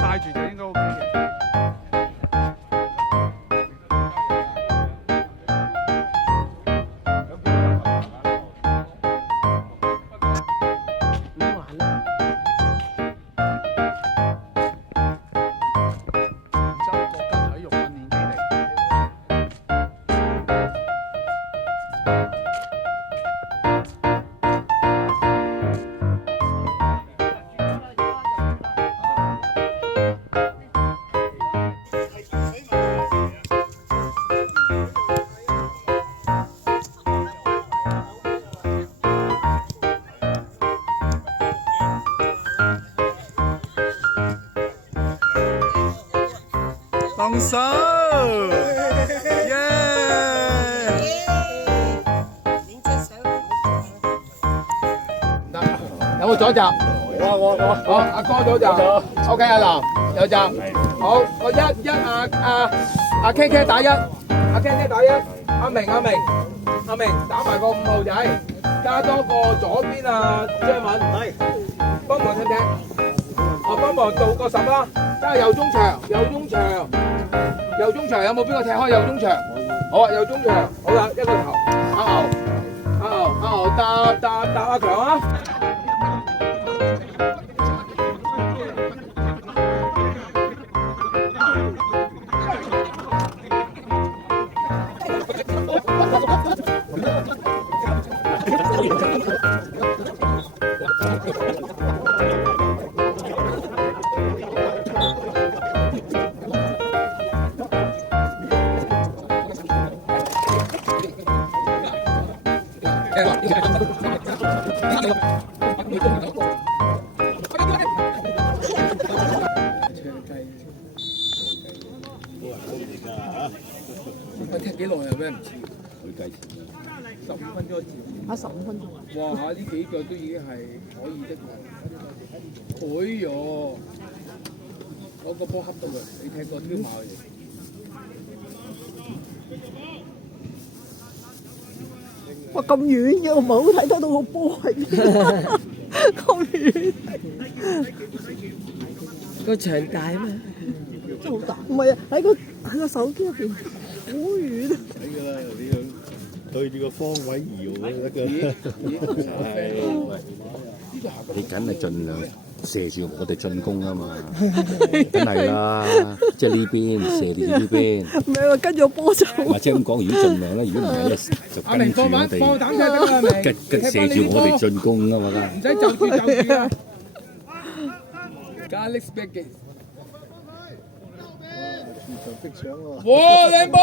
曬住就應該 OK 嘅。點玩咧？泉州國家體育訓練基地。動手，耶！有冇左閘？好，阿哥左閘。OK， 阿南右閘。好，個一阿 K K 打一，阿 K K 打一，阿明打埋個5號仔，加多個左邊啊張敏。係。幫忙聽唔聽？幫忙做個10啦，加右中場有冇邊個踢開右中場？好啊，右中場，好啦，一個頭，阿牛打阿強啊！踢幾耐啊？咩唔知？佢計時15分鐘一次。15分鐘啊！哇！呢幾腳都已經係可以的喎。哎呦！嗰個波恰到佢，你踢過挑馬嘅。哇！咁遠嘅，我唔係好睇得到個波係邊。咁遠。個場大啊嘛，真係好大。唔係啊，喺個手機入邊好遠。睇㗎啦，你要對住個方位搖就得㗎。你梗係盡量射住我哋進攻啊嘛，梗係啦，即係呢邊射住呢邊。唔係話跟住個波走。或者咁講，如果盡量咧，如果唔係咧，就跟住我哋，跟射住我哋進攻啊嘛，梗係。唔使就住啊！Garlic spaghetti。逼搶喎！哇！靚波！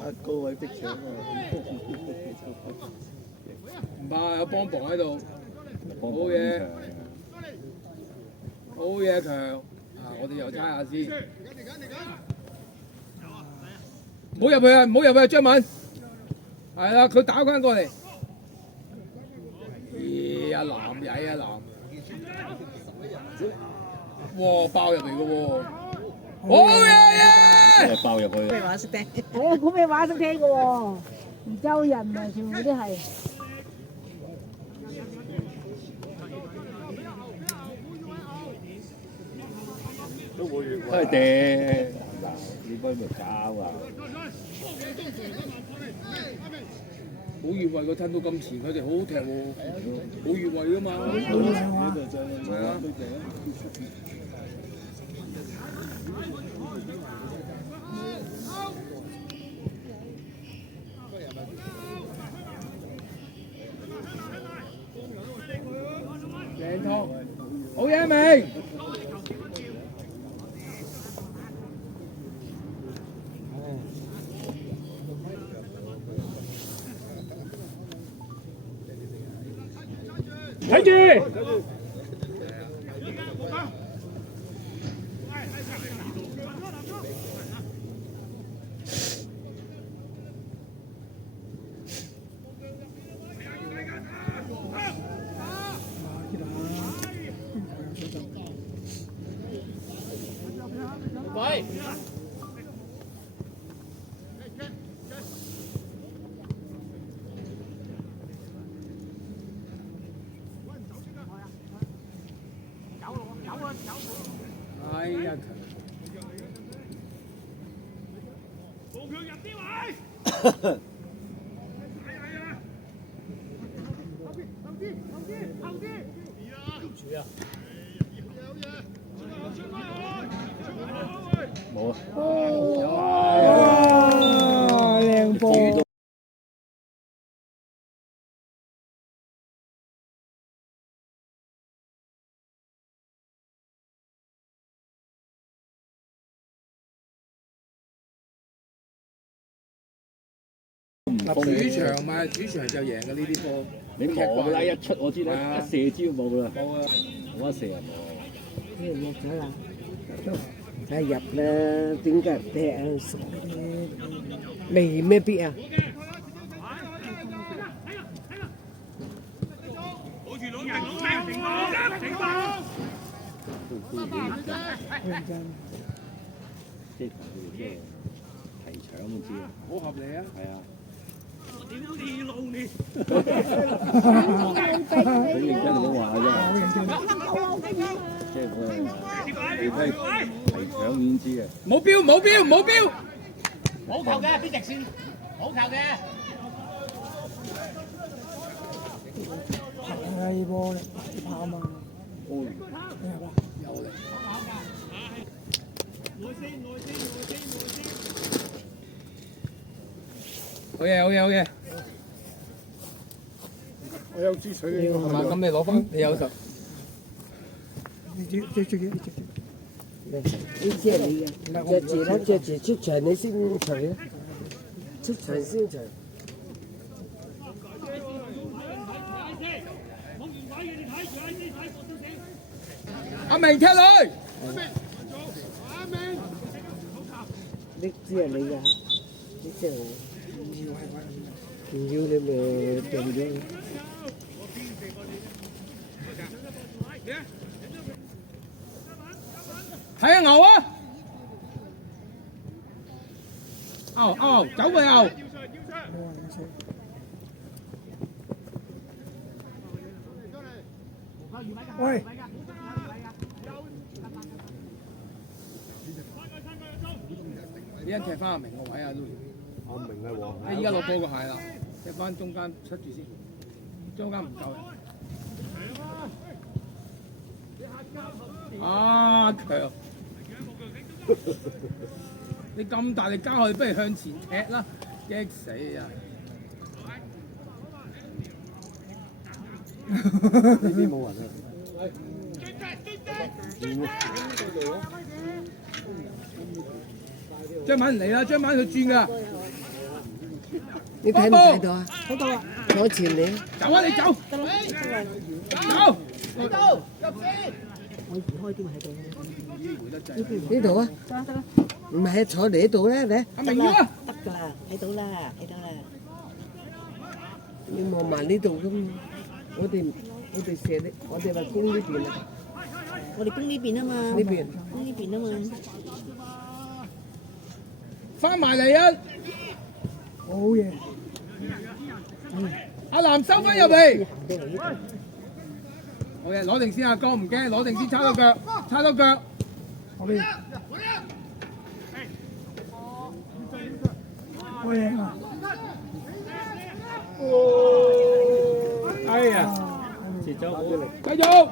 阿高位逼搶喎！唔怕，有幫忙喺度。好嘢，好嘢強！我哋又猜下先。唔好入去啊！唔好入去啊！張敏。係啦，佢打翻過嚟。咦！阿南曳啊南！哇！爆入嚟嘅喎！好嘢！真係爆入去。咩話識聽？係啊，講咩話識聽嘅喎？潮州人啊，全部都係。快啲！你幫佢搞啊！好越位個吞到咁前，佢哋好好踢喎，好越位噶嘛。係啊。靚湯，好嘢明。睇住。喂。哎呀！冇啊！哇，靚波！主場嘛，主場就贏嘅呢啲波。你冇㗎啦，一出我知啦，一射招冇啦，冇啊！冇一射啊冇。入咗啦，梗係入啦，點解唔踢啊？熟未咩必啊？即係佢哋即係提搶咁知啊，好合理啊！係啊。好認真唔好話啫，即係我哋你睇提搶已經知嘅。冇標冇標冇標，冇球嘅，邊直線冇球嘅。係波咧，跑嘛。哦，有嚟。好嘢好嘢好嘢！我有支水係嘛？咁你攞翻，你有就。呢支係你嘅，着住啦，着住出場你先除啊，出場先除。阿明踢女。呢支係你嘅，呢支係我。唔要你咪掟咗。睇下牛啊！牛，走個牛！喂！你一踢翻阿明個位啊，Louis。阿明係黃你依家落波個鞋啦，踢翻中間塞住先，中間唔夠人。啊強！你咁大力交佢，不如向前踢啦，激死啊！呢邊冇人啊！張敏嚟啦，張敏佢轉㗎。你睇唔睇到啊？睇到啊！左前你。走啊！你走。走。我移開啲咪喺度。呢度啊？唔係坐嚟呢度咧，你。阿明要啊！得㗎啦，睇到啦，睇到啦。你望埋呢度咁，我哋射呢，我哋話攻呢邊啊。我哋攻呢邊啊嘛，呢邊。攻呢邊啊嘛。翻埋嚟啊！好嘢。阿南收翻入嚟。好嘢，攞定先啊，哥唔驚，攞定先，叉到腳，叉到腳。後邊。好嘢啊！哎呀，切咗好力，繼續。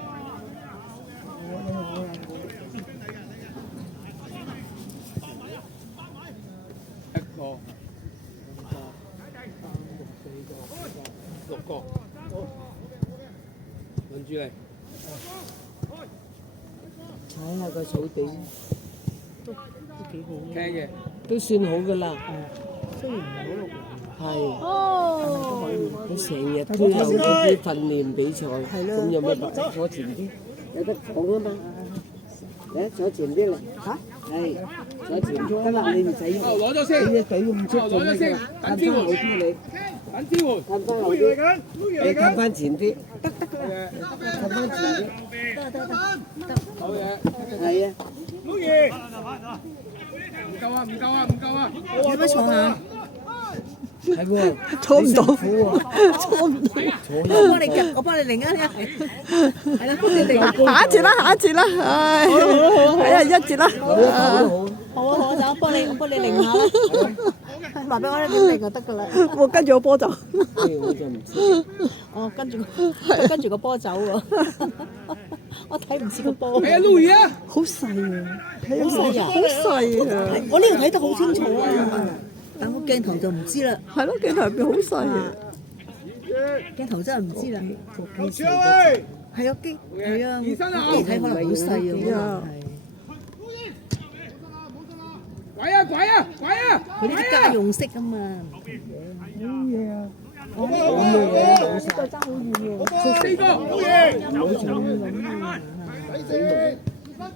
一個、六個，輪住嚟。踩下個草地，都幾好。聽嘅，都算好㗎啦。雖然唔係好落係。哦，佢成日都有呢啲訓練比賽，咁有咩辦法？坐前啲，有得講啊嘛。嚟，坐前啲嚟。嚇？係，坐前啲得啦，你唔使。哦，攞咗先。你隻隊咁出攞咗先，等支援。等支援。褪翻後啲，你褪翻前啲。得，褪翻前啲。好嘢。係啊。唔夠啊！唔夠啊！唔夠啊！有乜坐下？係喎，坐唔到，好喎，坐唔到。我幫你夾，我幫你擰啊，係啦，幫你擰。下一節啦，下一節啦，唉，睇下一節啦。好啊好啊，就我幫你擰下啦。話俾我聽點擰就得㗎啦。我跟住個波走。我就唔知。哦，跟住個波走喎。我睇唔似個波。係啊，Louis 啊，好細啊，好細啊！好細啊，我呢度睇得好清楚啊，但我鏡頭就唔知啦。係咯，鏡頭入邊好細啊。鏡頭真係唔知啦。機位，係啊機，係啊，起身啦我睇可能好細啊，鬼啊鬼啊鬼啊！佢呢啲家用式啊嘛。四個，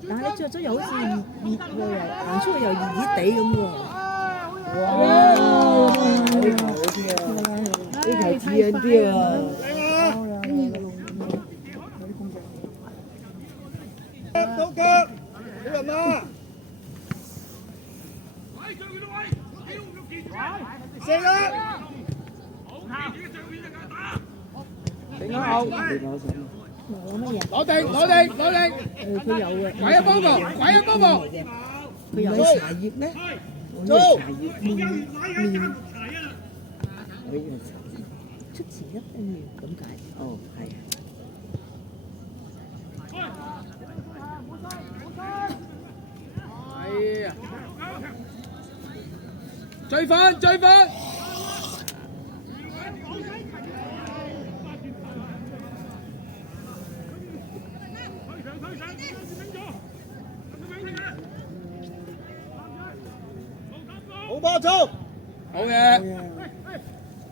但係你着咗又好似熱喎，行出去又熱熱地咁喎。呢球似樣啲啊！到腳，冇人啦！射啦！頂下後，攞乜嘢？攞定攞定攞定，佢有啊。鬼啊幫忙，鬼啊幫忙，佢有茶葉咩？做！出前一丁面咁解。哦，係啊。係啊，追分追分。好波做，好嘅，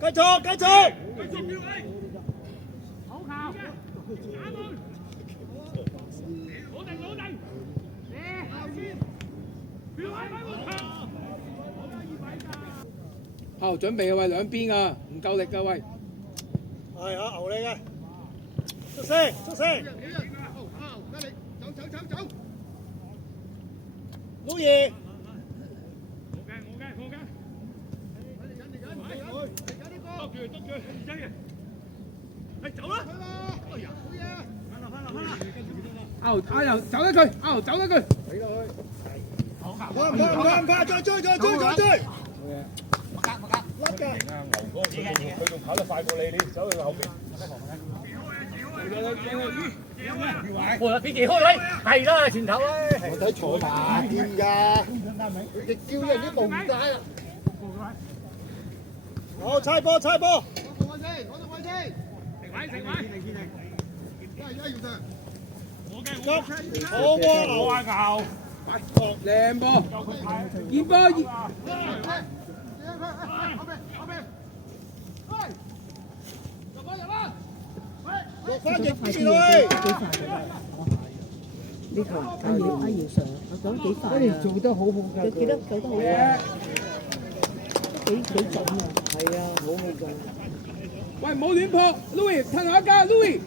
繼續繼續。後準備啊喂，兩邊啊，唔夠力㗎喂。係啊，牛你嘅，出聲出聲。老爺。又走得佢，走得佢。唔怕，再追！甩嘅。邊期開位？係啦，前頭咧。我睇坐埋添㗎，你叫人啲無晒啦。好，猜波。好喎，牛啊牛！靚波，見波熱。落翻翼邊去。呢個阿姚 Sir，我講幾快啊？做得好好㗎，佢記得好快，都幾準啊！係啊，好好㗎。喂，唔好亂撲 ，Louis，褪下架 ，Louis。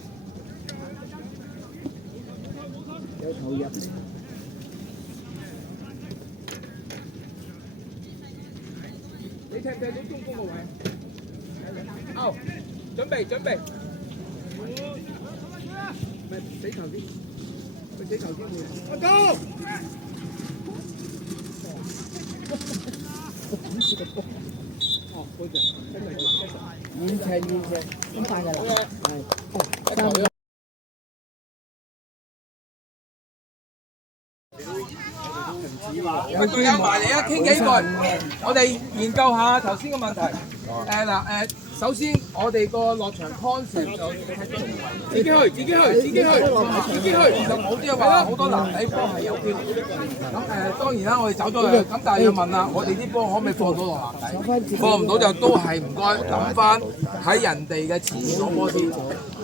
有投入。你踢唔踢到中鋒個位？好，準備。咪死球先，佢死球先會。go！哦，嗰隻真係遠射。咁快㗎啦！一球。喂，隊友埋嚟啊，傾幾句，我哋研究下頭先嘅問題。首先我哋個落場 concept 就自己去，就冇啲話好多男仔波係有機會。咁當然啦，我哋走咗嚟，咁但係要問啦，我哋啲波可唔可以放到落籃底？放唔到就都係唔該諗翻喺人哋嘅前面攞波先，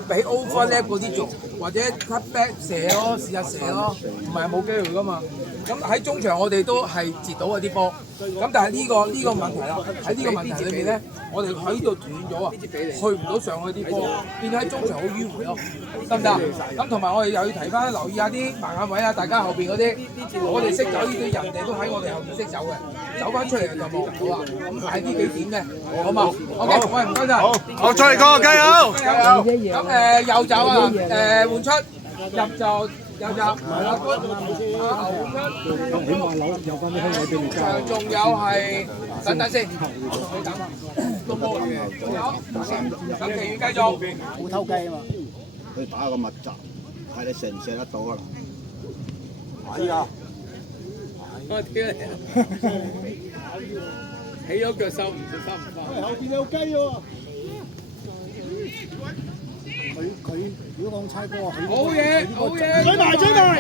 俾 overlap 嗰啲做，或者 cut back 射咯，試下射咯，唔係冇機會噶嘛。咁喺中場我哋都係截到嗰啲波，咁但係呢個問題啦，喺呢個問題裏面咧，我哋喺度斷咗啊，去唔到上去啲波，變咗喺中場好迂迴咯，得唔得？咁同埋我哋又要提翻留意下啲盲眼位啊，大家後邊嗰啲，我哋識走呢啲，人哋都喺我哋後邊識走嘅，走翻出嚟就望唔到啦。咁係呢幾點嘅，好嘛？OK，喂，唔該晒。好，再嚟個，加油！加油！咁右走啊，換出入就右走，係啦，後換出。起碼有翻啲空位俾你加。仲有係等先，你等都冇嘅，仲有咁其餘繼續。冇偷雞啊嘛！佢打個密集，睇你射唔射得到啊！係啊！我屌你！起咗腳收唔翻。後邊有雞喎！佢如果講猜波，佢好嘢，好嘢！追埋！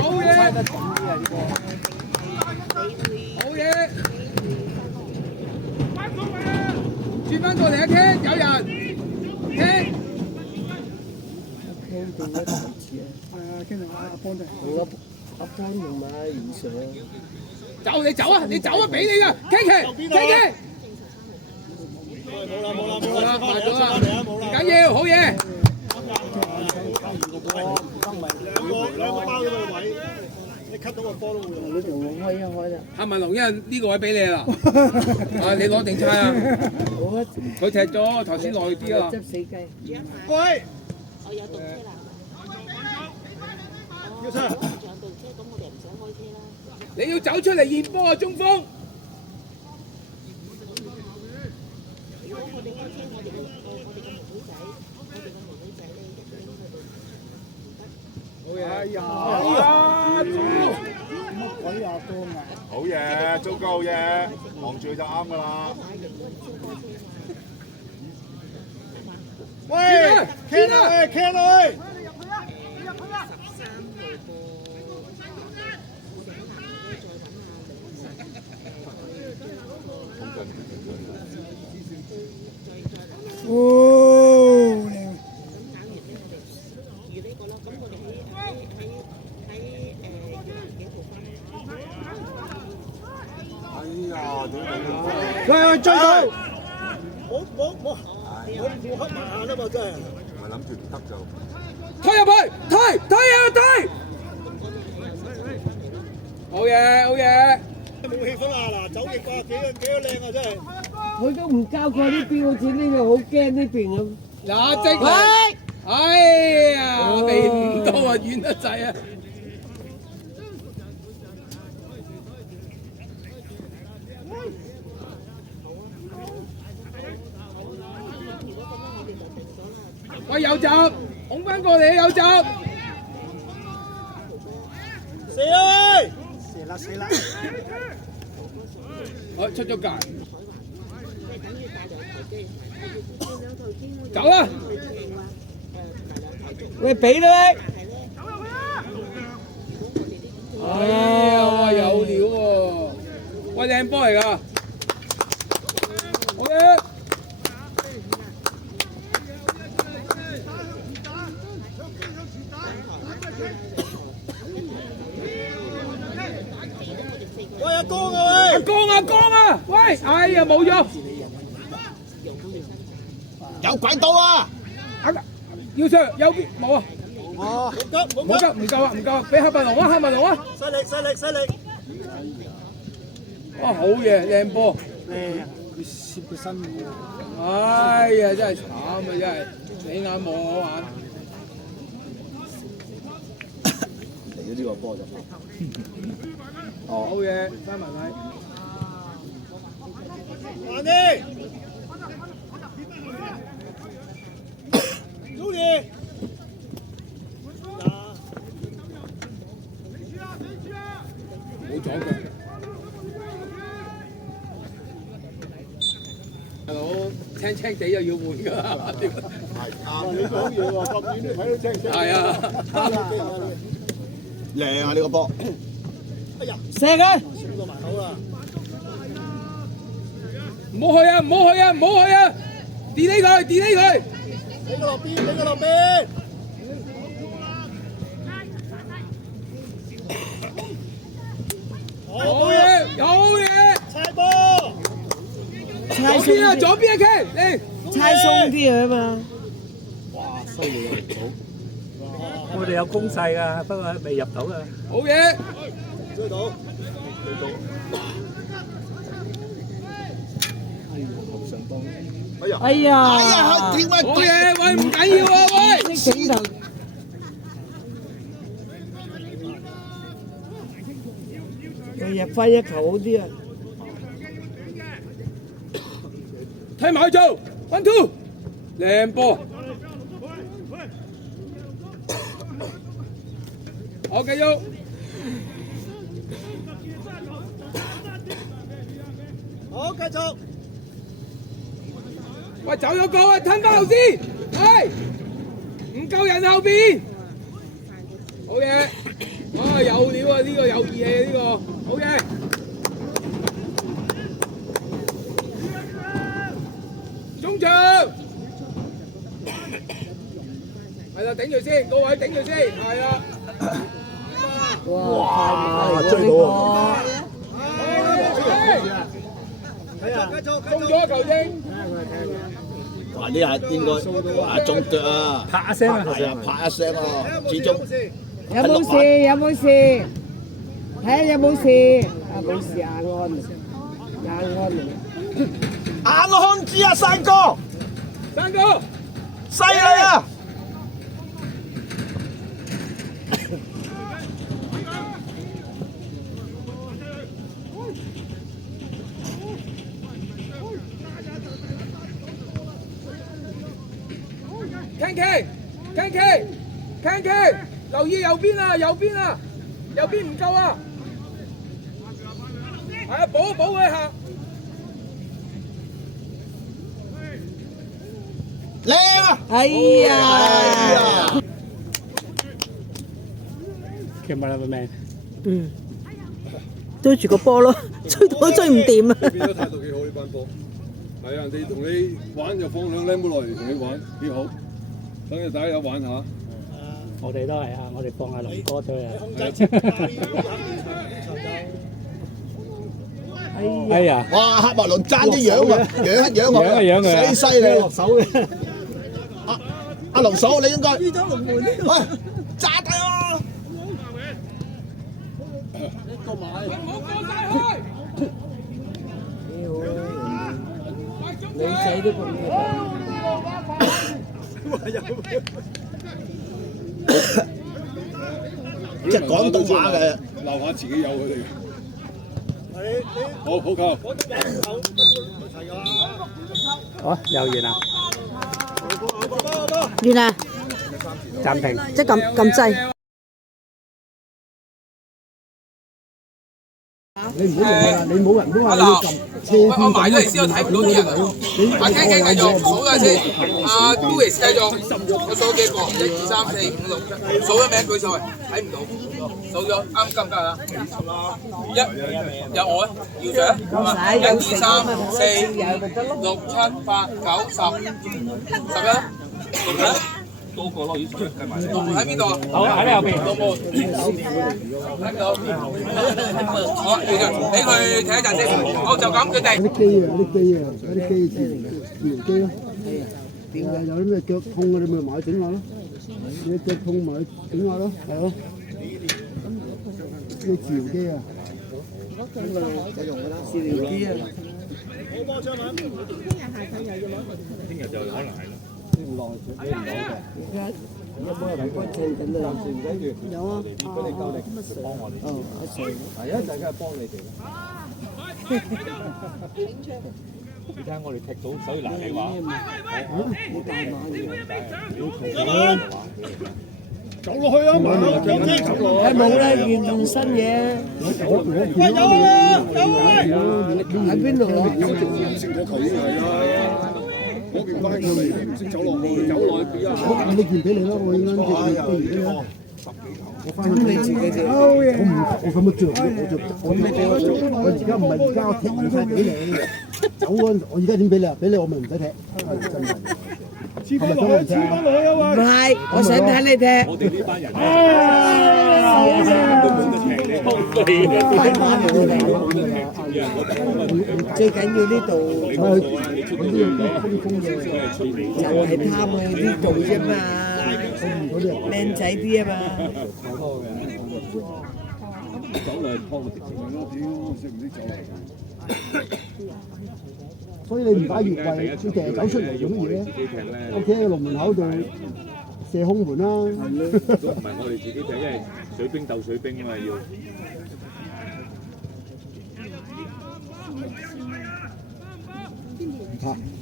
好嘢！猜得準啲啊！呢個好嘢！轉翻過嚟一傾，有人傾。傾定阿邦定。阿邦同埋余 Sir。走你走啊！你走啊！俾你噶，K，冇啦，慢咗啦，唔緊要，好嘢。兩個包咗個位，你 cut 到個波都會。你同我開一開啦。阿文龍，因為呢個位俾你啦，啊，你攞定猜啊？佢踢咗頭先耐啲啊。執死雞。喂！我有動車啦。要出。仲有動車，咁我哋唔使開車啦。你要走出嚟驗波啊，中鋒！如果我哋開車，我哋個妹仔，我哋個妹仔咧一定好嘢！哎呀！乜鬼阿邦啊！好嘢，糟糕嘢，望住佢就啱噶啦。喂，傾啊，傾啊！哦，喂，追到！冇黑埋眼啊嘛，真係。唔係諗住唔得就。推入去，推！好嘢！冇氣氛啊！嗱，走極啩，幾個靚啊，真係。佢都唔交過呢邊，好似呢個好驚呢邊咁。嗱，即係，哎呀，未唔到啊，遠得滯啊！喂，有閘，拱翻過嚟，有閘。射啊！射啦！我出咗界。走啦！喂，俾啦！哎呀，哇，有料喎！喂，靚波嚟㗎！好嘅。喂，阿江啊喂！江啊！喂，哎呀，冇咗。有鬼到啊！要上右邊冇啊！哦，冇急，唔夠啊！俾黑文龍啊！犀利！哇，好嘢，靚波！佢攝個身喎。哎呀，真係慘啊！真係你眼望我眼。嚟咗呢個波就好嘢，三文禮。慢啲，早啲。冇阻佢。大佬青地又要換㗎啦，點？你講嘢喎，咁遠都睇到青。係啊。靚啊！呢個波。射佢！射過埋口啦。唔好去啊！delay 佢！俾個落邊！好嘢！猜波！左邊啊 Ken， 嚟！猜鬆啲啊嘛！哇，犀利啊！我哋有攻勢㗎，不過未入到啊。好嘢！追到。哎呀，跳乜好嘢，喂，唔緊要啊，喂！整頭佢入翻一球好啲啊！睇埋佢做 ，one two，靚波。好，繼續。好，繼續。喂，走咗個啊，吞翻後先，係，唔夠人後邊。好嘢，啊有料啊，呢個有義氣啊，呢個，好嘢。中場，係啦，頂住先，各位頂住先，係啦。哇！追到啊！中咗球精。哇！呢下應該啊中腳啊，啪一聲啊！係啊，啪一聲啊，始終有冇事？有冇事？睇下有冇事？啊冇事，硬安，硬安嚟。硬漢子啊，山哥，山哥，犀利啊！Ken，留意右邊啊，右邊啊，右邊唔夠啊，係啊，補佢下。靚啊！哎呀，cameraman，追住個波咯，追到都追唔掂啊！變咗態度幾好呢班波，係啊，人哋同你玩就放兩靚妹落嚟同你玩，幾好。等你大家有玩下。我哋都係啊，我哋放下龍哥隊啊。哎呀！哇！黑麥龍爭啲樣啊，樣佢，死犀利落手嘅。阿龍嫂，你應該輸咗龍門添。喂，炸低啊！一個買。唔好過晒開。幾好啊！女仔都咁即係廣東話嘅，鬧下自己有佢哋。好，好球。好，又完啦。完啦，暫停。即係撳掣。你唔好用啊！你冇人都話你要撳車我埋咗嚟先，我睇唔到啲人啊。阿 Ken 繼續數下先，阿 Louis 繼續，我數幾個？1、2、3、4、5、6、7，數咗名舉手，睇唔到，數咗啱夠唔夠啊？有我啊，要上係嘛？1、2、3、4、6、7、8、9、10，11，多個咯，計埋。龍門喺邊度啊？好，喺你後邊。龍門睇唔到。好，完啦，俾佢睇一陣先。好，就咁決定。啲機啊，啲機治療機咯。係啊，有啲咩腳痛嗰啲咪買整下咯。你腳痛咪整下咯，係咯。啲治療機啊。咁啊，就用㗎啦，治療機啊。好波張文。聽日就可能係啦。而家有冇人幫襯緊啊？有啊，哦，阿 Sir，係啊，大家幫你哋。而家我哋踢到手難嘅話，好大馬嘅，走落去啊！係冇啦，件新嘢。喺邊度啊？升咗球已經係啦。嗰邊拉過嚟，你唔識走落去，走落去俾啊！我撳呢件俾你啦，我應該俾你啦。我翻去你自己嘅。我咁樣做，我咩俾我做？我而家唔係而家我踢完晒俾你，走嗰陣我而家點俾你啊？俾你我咪唔使踢，真係。黐翻落去，黐翻落去啊嘛！唔係，我想睇你踢。我哋呢班人都冇得踢，你幫最緊要呢度就係貪佢呢度啫嘛，靚仔啲啊嘛。走落去拖個直線咯，屌識唔識走？所以你唔打越位，你成日走出嚟做乜嘢？O K，喺龍門口度射空門啦。都唔係我哋自己踢，因為水兵鬥水兵啊嘛要。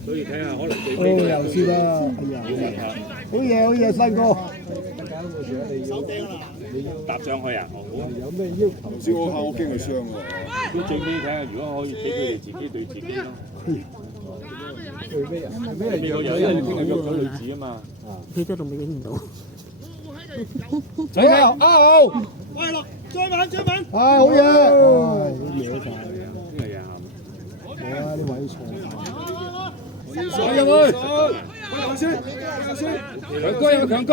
所以睇下可能水兵又輸啦！哎呀，好嘢好嘢，細哥。搭上去啊！有咩要求？頭先我怕我驚佢傷喎。都最尾睇下，如果可以俾佢哋自己對自己咯。咩人有人聽日約咗女子啊嘛。佢嗰度咪影唔到。仔啊！喂落，追晚追晚。好嘢！好嘢晒。聽日又喊。好啊！呢位錯。上入去。強哥有強哥。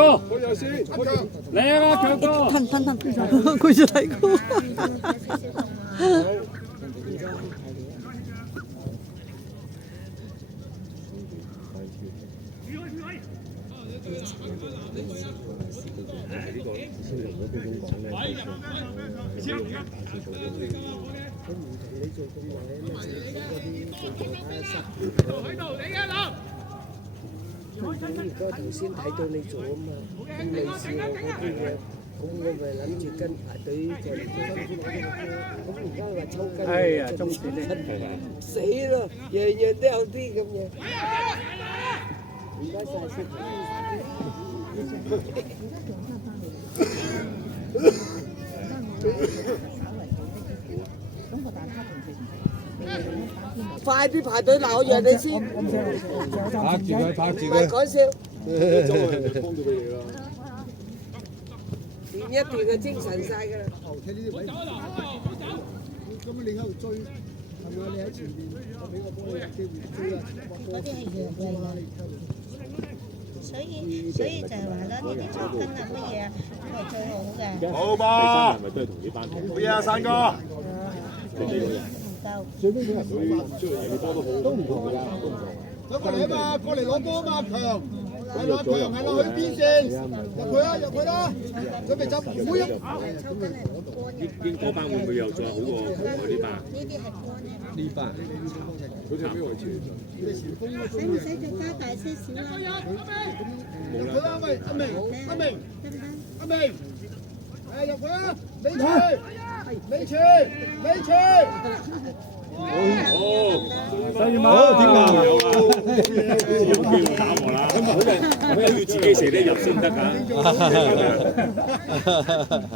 嚟啊，強哥！吞，佢就睇過。如果頭先睇到你做啊嘛，咁類似我嗰啲嘢，咁我咪諗住跟排隊就咁而家話抽筋，哎呀，中斷咧，死咯，樣樣都有啲咁嘢。唔該晒師傅。快啲排隊嗱，我讓你先。拍住佢，拍住唔係佢。講笑。周圍人就幫到佢哋啦。練一段就精神晒㗎啦。睇呢啲位，咁你喺度追，係咪你喺前邊，我俾個波你有機會追啊！所以就係話啦，呢啲抽筋啊乜嘢啊，係最好嘅。好吧。係咪都係同呢班同？好嘢啊，散哥！最尾佢係都唔同㗎。走過嚟啊嘛，過嚟攞波啊嘛，強。係啦，強係啦，去邊線？入去啦，準備執。英嗰班會唔會又再好過佢呢班？呢班。佢哋係咩位置嚟㗎？使唔使再加大些少啊？入去啦，喂，阿明，入去啦，美翠。所以好，點啊？有機會打我啦！咁要自己射得入先得㗎。唔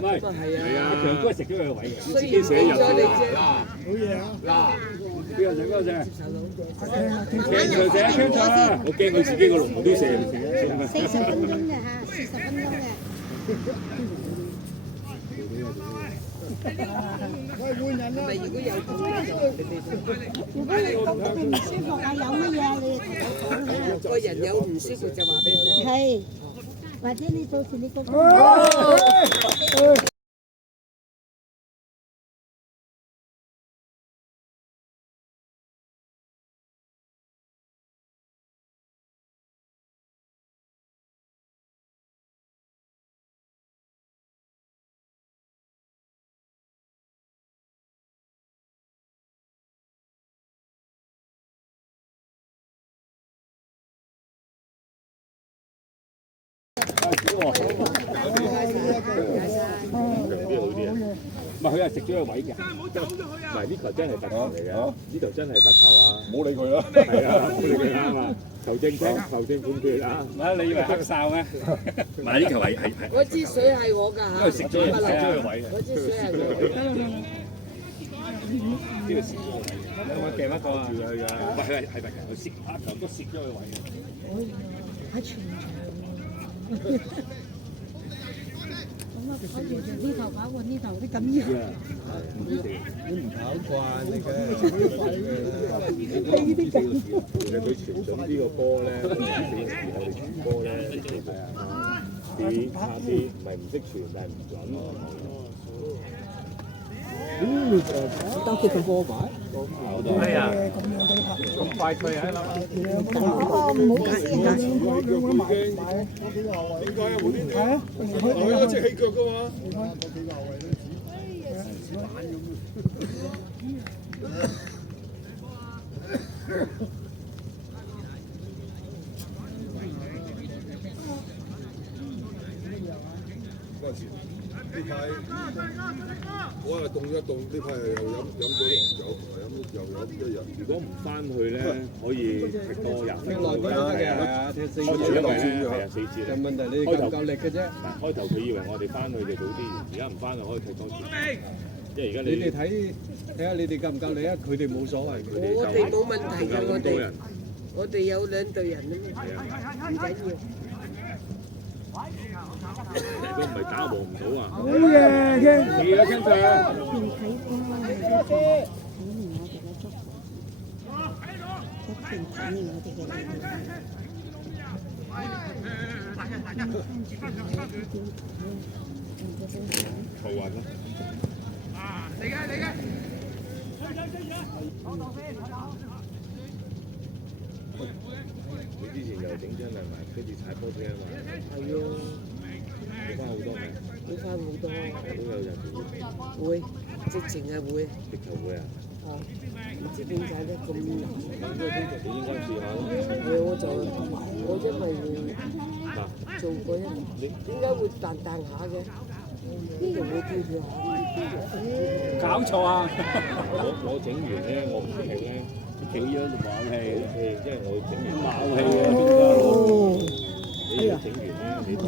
係，係啊，強哥食咗佢個位嘅，自己射入。嗱，邊個射？傾錯，我驚佢自己個龍門都射唔成。40分鐘嘅嚇，40分鐘嘅。喂，換人啦！如果你覺得你唔舒服啊，有乜嘢啊，你同我講嚇。個人有唔舒服就話俾你聽。係，或者你到時你覺得。唔係佢係食咗個位嘅，唔係呢球真係罰球嚟嘅，呢球真係罰球啊！唔好理佢啦。係啊，唔好理佢啱啊！球證判決啊！你以為黑哨咩？唔係呢球係。嗰支水係我㗎嚇，因為食咗個位嘅。嗰支水係我。呢個蝕咗個位嘅。有冇夾一個啊？住佢㗎。唔係佢係罰球，佢蝕拍球都蝕咗個位嘅。喺全場。咁啊，我沿住呢頭跑過呢頭啲咁樣。你唔跑慣你嘅。其實佢傳準呢個波咧，我哋傳波咧，係啊，差啲，唔係唔識傳，但係唔準。當結個波擺。哎呀，咁快脆啊！哦，唔好意思啊。點解啊？冇啲係啊，即係起腳㗎嘛。我係凍一凍，呢排又飲咗紅酒，又飲一日。如果唔翻去咧，可以踢多廿分鐘。踢耐啲嘅，係啊，踢4節因為咧係啊4節。但問題你夠唔夠力嘅啫。開頭佢以為我哋翻去就早啲，而家唔翻就可以踢多節。即係而家你哋睇下你哋夠唔夠力啊？佢哋冇所謂。我哋冇問題㗎，我哋有2隊人啊嘛，唔緊要。如果唔係打和唔到啊！好嘢，傾。你而家傾上。好玩啦！嚟嘅。你之前又整親係咪？跟住踩波車啊嘛。係啊。好翻好多未？好翻好多。都有人會，直情係會。直頭會啊！唔知點解咧咁難。你應該試下咯。係我因為做過一年，點解會彈下嘅？邊度會跳下？搞錯啊！我整完咧，我唔踢咧，企咗就猛氣，即係我整完猛氣啊！你整完咧，你都。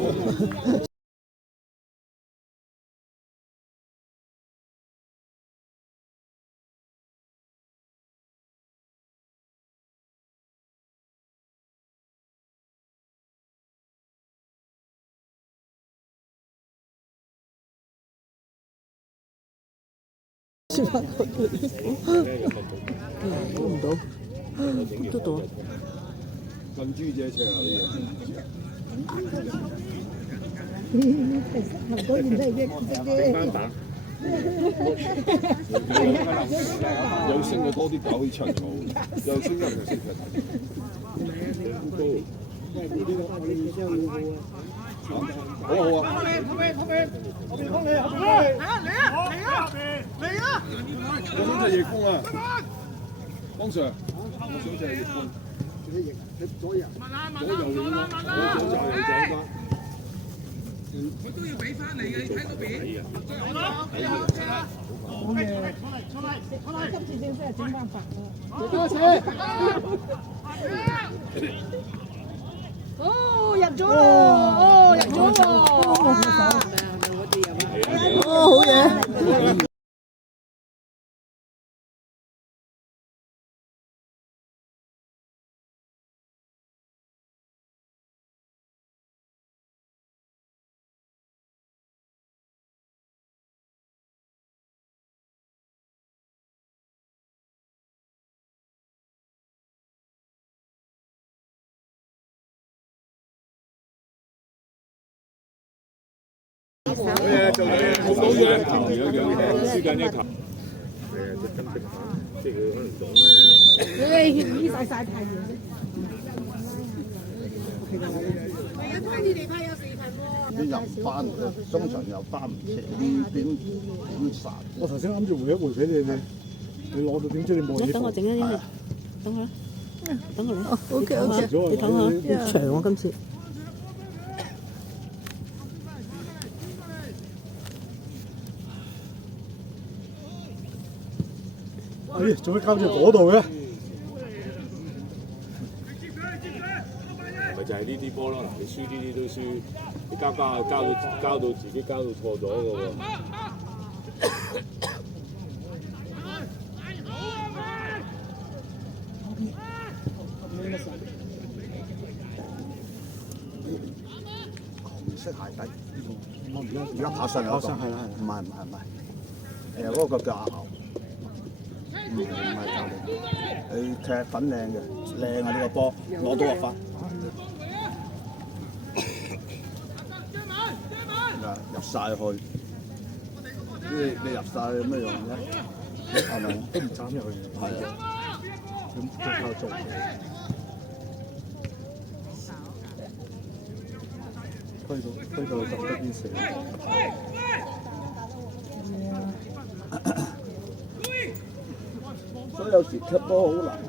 估唔到，都到。近豬姐赤啊！呢打。有升嘅多啲搞起長草，有升嘅就升嘅大。好好啊！我想隻翼風啊，方 Sir， 我想隻翼風。你左右右翼啊，左右走翻。佢都要俾翻你嘅，你睇嗰邊。好嘢！今次正式係整翻白喎。多謝。哦，入咗咯！入咗喎！好嘢！好嘢，做嘢，好嘢，輸緊一球。係啊，即係即係佢可能講咧。你醫晒太陽。你入翻中場又翻唔切，點殺？我頭先諗住回一回俾你哋，你攞到點知你冇嘢？等我整一啲，等佢啦，等佢啦。OK OK，你等下，好長啊今次。哎，做咩交住嗰度嘅？咪就係呢啲波咯，嗱，你輸呢啲都輸，你交到自己交到錯咗嘅喎。紅色鞋底，我而家跑上嚟嗰個，唔係，嗰個叫阿牛。唔係教練，你踢粉靚嘅，靚啊！呢個波攞到落翻，入晒去，你入晒有咩用咧？係咪？都唔斬入去。係啊，咁就靠做。推到就得邊死。所以有時踢波好難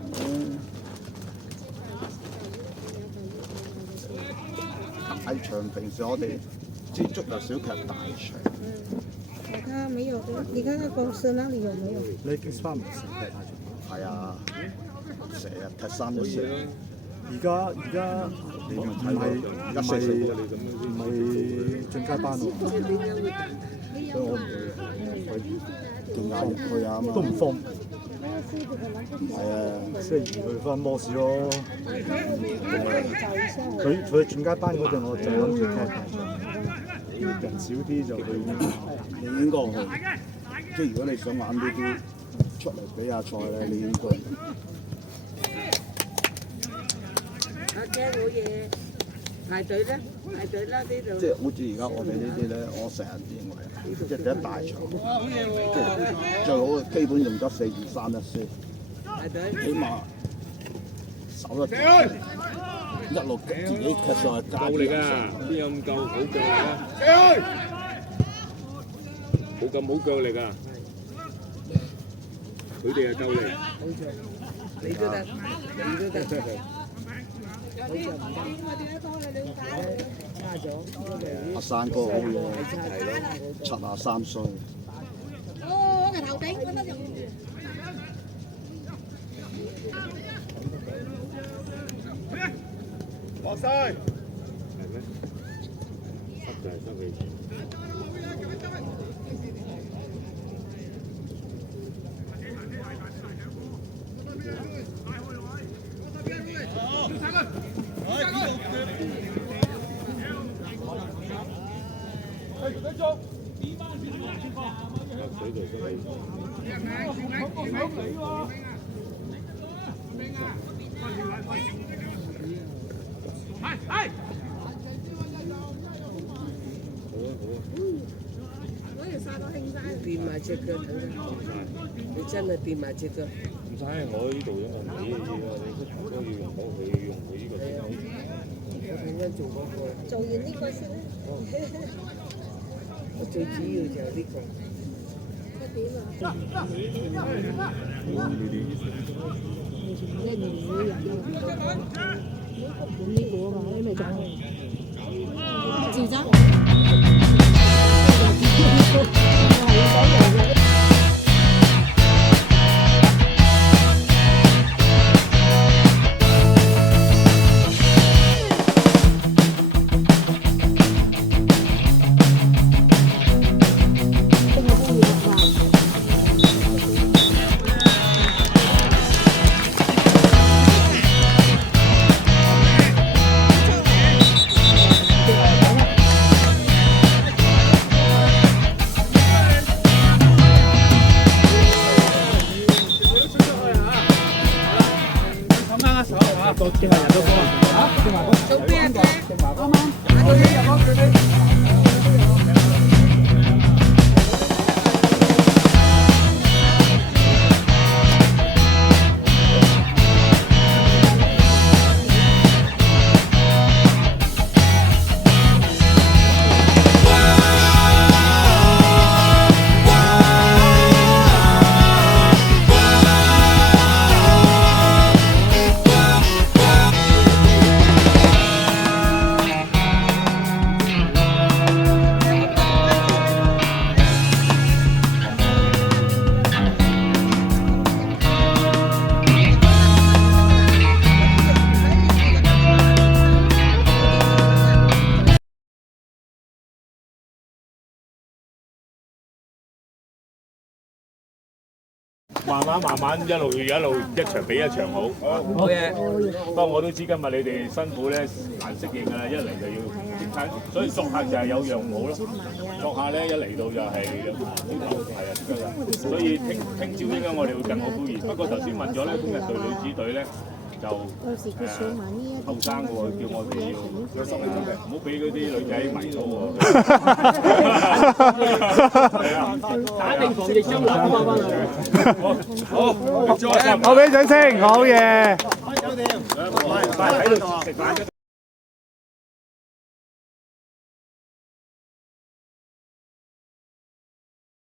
大場平時我哋接觸就少踢大場。他没有的，你看看公司那里有没有？你幾番唔成踢太場？係啊，成日踢3一4。而家你仲唔睇到係進階班喎，所以我唔會勁眼入去啊嘛。都唔放。係啊，星期2去翻摩士咯。佢進階班嗰陣，我就諗住踢大場，人少啲就去。你應該去。即係如果你想玩呢啲出嚟比下賽咧，你應該。阿姐冇嘢，排隊啦，排隊啦呢度。即係好似而家我哋呢啲咧，我成日認為，即係第一大場，即係最好基本用得4-2-3-1先，排隊。起碼守得住，一路自己踢上去加夠力啊！邊有咁夠好腳力啊？冇咁好腳力啊！佢哋係夠力。你都得，你都得。阿山哥好嘢，73歲。哦，個頭頂覺得就。落晒。係咩？濕就係濕氣。水就濕氣。掂埋隻腳，你真係掂埋隻腳。唔使，我呢度因為唔理嘅嘢啊，你出頭都要用到佢，用佢呢個先好。我陣間做嗰個。做完呢個先啦。我最主要就係呢個。趙生。慢慢一路一場比一場好。好嘅。不過我都知今日你哋辛苦咧，難適應㗎啦，一嚟就要即刻，所以作客就係有樣好咯。作客咧一嚟到就係係啊，所以聽朝應該我哋會更好表現。不過頭先問咗咧，今日對女子隊咧就後生嘅喎，叫我哋要心理嘅，唔好俾嗰啲女仔迷到喎。係啊，打定防疫針啦，翻嚟。好，好俾掌聲，好嘢。喺度食飯。